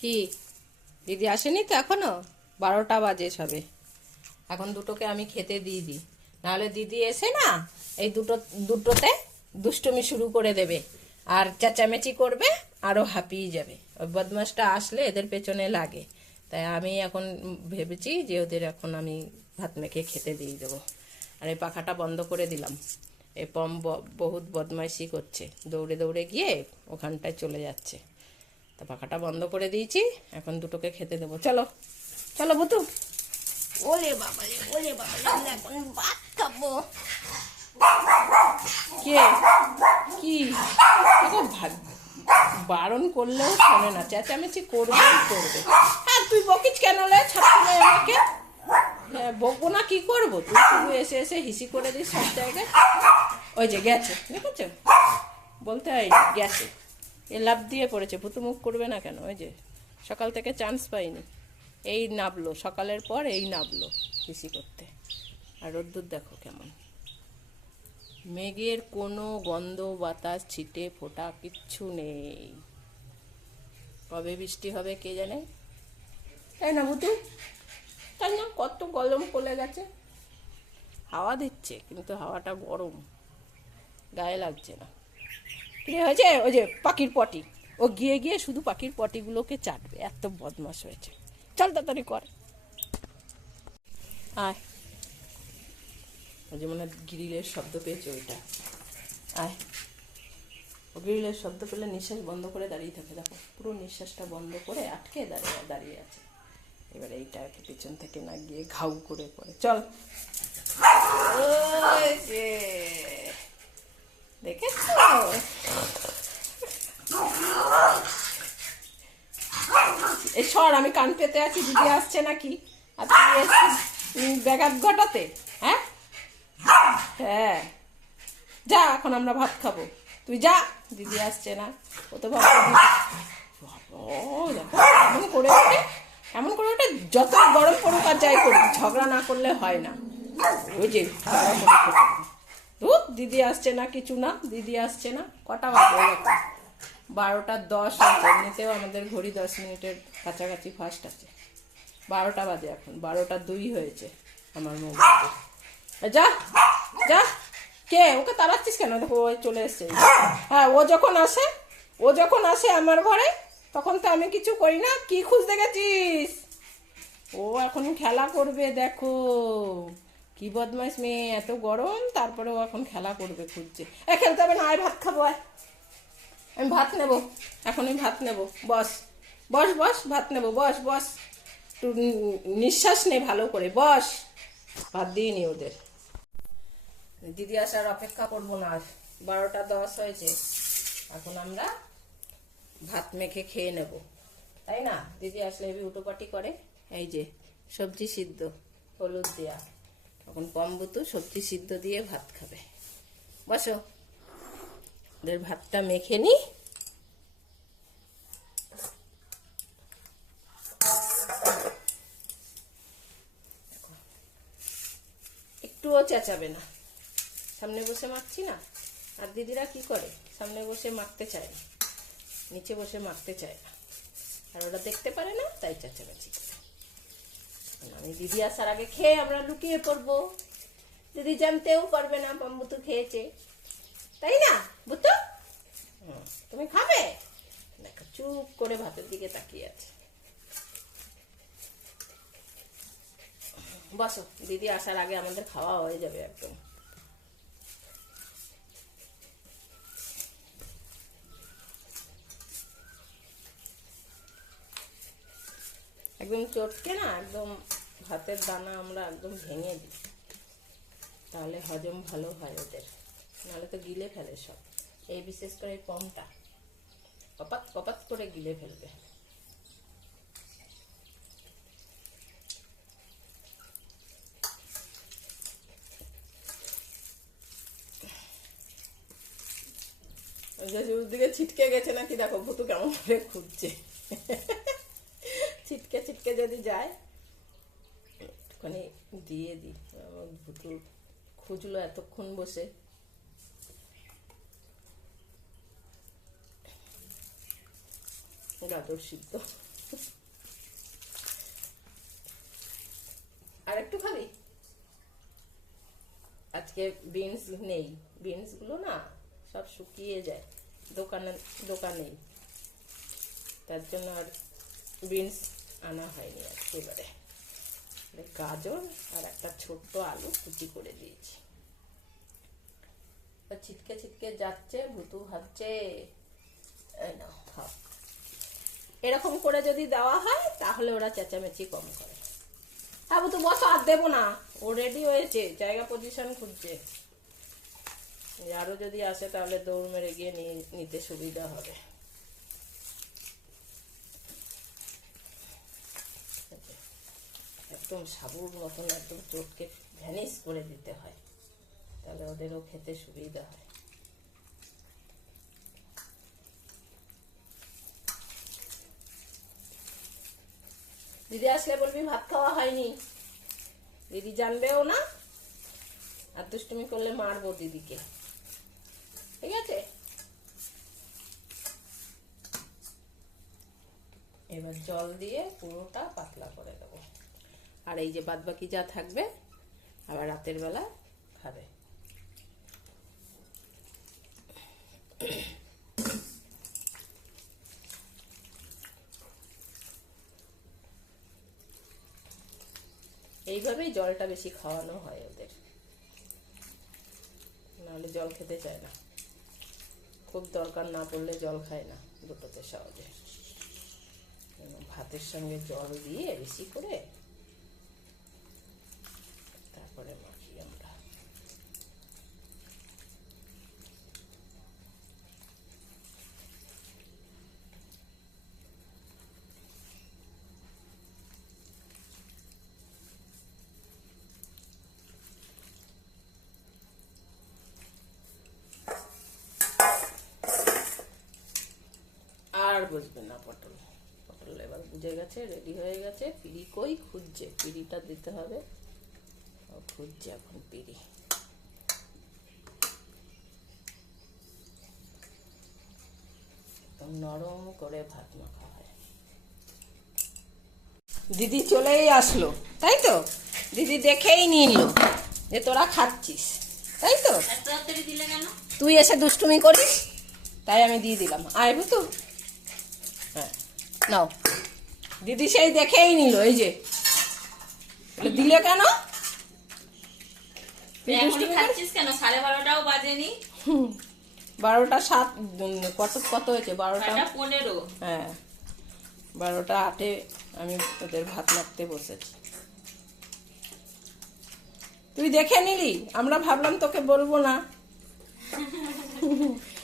কি? দিদি আসেনি তো এখনও? বারোটা বাজে সবে। এখন দুটোকে আমি খেতে দিয়ে দিই। নাহলে দিদি এসে না এই দুটো, দুটোতে দুষ্টুমি শুরু করে দেবে। আর চেঁচামেচি করবে আরও হাঁপিয়ে যাবে। ওই বদমাসটা আসলে এদের পেছনে লাগে। তাই আমি এখন ভেবেছি যে ওদের এখন আমি ভাত মেখে খেতে দিয়ে দেবো। আর এই পাখাটা বন্ধ করে দিলাম। এ পম বহুত বদমাইশি করছে। দৌড়ে দৌড়ে গিয়ে ওখানটায় চলে যাচ্ছে। তা পাখাটা বন্ধ করে দিয়েছি এখন দুটোকে খেতে দেবো। চলো চলো বুতু। ওলে বাবা ওলে বাবা এখন ভাত খাব। কে? কি? বারণ করলেও শোনে না চেঁচামেচি করবেই করবে। হ্যাঁ তুই বকিস কেন লে ছাত্র আমাকে? হ্যাঁ বকবো না কি করব? তুই শুধু এসে এসে হিসি করে দিস সব জায়গায়। ওই যে গেছে দেখেছ? বলতে হয় গেছে। এ লাভ দিয়ে পড়েছে ভুতু মুখ করবে না কেন? ওই যে, সকাল থেকে চান্স পাইনি। এই নাবলো, সকালের পর এই নাবলো হিসি করতে। আর রোদ্দুর দেখো কেমন। মেঘের কোনো গন্ধ, বাতাস, ছিটে, ফোটা কিচ্ছু নেই। কবে বৃষ্টি হবে কে জানে? তাই না বুতু তাই না কত গরম পড়ে গেছে। হাওয়া দিচ্ছে, কিন্তু হাওয়াটা গরম। গায়ে লাগছে না। হয়েছে ওই যে পাখির পটি। ও গিয়ে গিয়ে শুধু পাখির পটিগুলোকে চাটবে। এত বদমাস হয়েছে। চল তাড়াতাড়ি কর। আয়। ওই যে মনে গ্রিলের শব্দ পেয়েছে ওইটা। আয়। ও গ্রিলের শব্দ পেলে নিঃশ্বাস বন্ধ করে দাঁড়িয়ে থাকে। দেখো পুরো নিঃশ্বাসটা বন্ধ করে আটকে দাঁড়িয়ে দাঁড়িয়ে আছে। এবার এইটাকে পিছন থেকে না গিয়ে ঘাউ করে পড়ে। চল। ওই যে। দেখেছ এই সর আমি কান পেতে আছি দিদি আসছে নাকি? ব্যাঘাত ঘটাতে হ্যাঁ? হ্যাঁ। যা এখন আমরা ভাত খাব। তুই যা দিদি আসছে না। ও তো বাবা, এমন করে ওঠে। এমন করে ওঠে যত গরম পড়ুক আর যাই করুক ঝগড়া না করলে হয় না। ওই যে ধুর, দিদি আসছে না কিছু না দিদি আসছে না। কটা বাজে বারোটা দশ আছে এমনিতেও আমাদের ঘড়ি দশ মিনিটের কাছাকাছি ফার্স্ট আছে। বারোটা বাজে এখন বারোটা দুই হয়েছে আমার মোবাইলে যা যা। কে? ওকে তাড়াচ্ছিস কেন? দেখো ও চলে এসছে। হ্যাঁ ও যখন আসে ও যখন আসে আমার ঘরে তখন তো আমি কিছু করি না। কি খুঁজতে গেছিস? ও এখন খেলা করবে দেখো। কি বদমাইশ মেয়ে, এত গরম তারপরে ও এখন খেলা করবে খুঁজছে। এ, খেলতে হবে না, আয় ভাত খাব, আয়। আমি ভাত নেব, এখন আমি ভাত নেব, বস। বস বস, ভাত নেব, বস বস। একটু নিঃশ্বাস নে ভালো করে, বস। ভাত দিয়ে নি ওদের। দিদি আসার অপেক্ষা করব না আর বারোটা দশ হয়েছে। এখন আমরা ভাত মেখে খেয়ে নেব। তাই না? দিদি আসলে উটোপাটি করে। এই যে, সবজি সিদ্ধ, হলুদ দেয়া। তখন কম বুতু সবজি সিদ্ধ দিয়ে ভাত খাবে। বসো। ওদের ভাতটা মেখে নি। একটুও চেঁচাবে না। সামনে বসে মাখছি না? আর দিদিরা কি করে? সামনে বসে মাখতে চায় না। নিচে বসে মাখতে চায় না। আর ওরা দেখতে পারে না, তাই চেঁচামেচি করে। আমি দিদি আসার আগে খেয়ে আমরা লুকিয়ে পড়ব। দিদি জানতেও পারবে না বাম্বুতু খেয়েছে। তাই না বুঝতো তুমি খাবে? দেখো চুপ করে ভাতের দিকে তাকিয়ে আছে। বসো দিদি আসার আগে আমাদের খাওয়া হয়ে যাবে একদম। একদম চটকে না, একদম ভাতের দানা আমরা একদম ভেঙে দিই। তাহলে হজম ভালো হয় ওদের। নাহলে তো গিলে ফেলে সব। এই বিশেষ করে কমটা কপাত কপাত করে গিলে ফেলবে। যে দিকে ছিটকে গেছে নাকি, দেখো, ভুতু কেমন করে খুঁজছে। ছিটকে ছিটকে যদি যায়, একটুখানি দিয়ে দিই আমার ভুতু খুঁজলো এতক্ষণ বসে। গাজর সিদ্ধ। আর একটু খাবি? আজকে বিনস নেই। বিনসগুলো না সব শুকিয়ে যায়। দোকানে, দোকানেই। তার জন্য আর বিনস আনা হয়নি আজকে এবারে গাজর আর একটা ছোট্ট আলু কুচি করে দিয়েছি। ছিটকে ছিটকে যাচ্ছে, ভুতু ভাবছে এরকম করে যদি দেওয়া হয়, তাহলে ওরা চেঁচামেচি কম করে। হ্যাঁ তো বস, আর দেবো না। ও রেডি হয়েছে, জায়গা পজিশন খুঁজছে। এই আরও যদি আসে, তাহলে দৌড় মেরে গিয়ে নিতে সুবিধা হবে। একদম সাবুর মতন একদম চটকে ভ্যানিস করে দিতে হয়। তাহলে ওদেরও খেতে সুবিধা হয়। দিদি আসলে বলবি ভাত খাওয়া হয়নি? দিদি জানবেও না? আর দুষ্টুমি করলে মারবো দিদিকে। ঠিক আছে? এবার জল দিয়ে পুরোটা পাতলা করে দেবো। আর এই যে বাদ বাকি যা থাকবে, আবার রাতের বেলা খাবে। এইভাবেই জলটা বেশি খাওয়ানো হয় ওদের। নাহলে জল খেতে চায় না। খুব দরকার না পড়লে জল খায় না দুটোতে সহজে। ভাতের সঙ্গে জল দিয়ে বেশি করে তারপরে মাখি আমরা। আর বুঝবে না পটল। পটল এবার বুঝে গেছে রেডি হয়ে গেছে। পিড়ি কই খুঁজছে? পিড়িটা দিতে হবে। খুঁজছে এখন পিড়ি। একদম নরম করে ভাত মাখা হয়। দিদি চলেই আসলো তাই তো? দিদি দেখেই নিল যে তোরা খাচ্ছিস তাই তো? তুই এসে দুষ্টুমি করিস তাই আমি দিয়ে দিলাম। আয় তো হ্যাঁ নাও। দিদি সেই দেখেই নিল এই যে। দিলে কেন তুই এখনই দুষ্টুমি করিস? খাচ্ছিস কেন সাড়ে বারোটাও বাজেনি হুম, বারোটা সাত কত কত হয়েছে? বারোটা? পনেরো। হ্যাঁ বারোটা আটে আমি ওদের ভাত মাখতে বসেছি। তুই দেখে নিলি? আমরা ভাবলাম তোকে বলব না।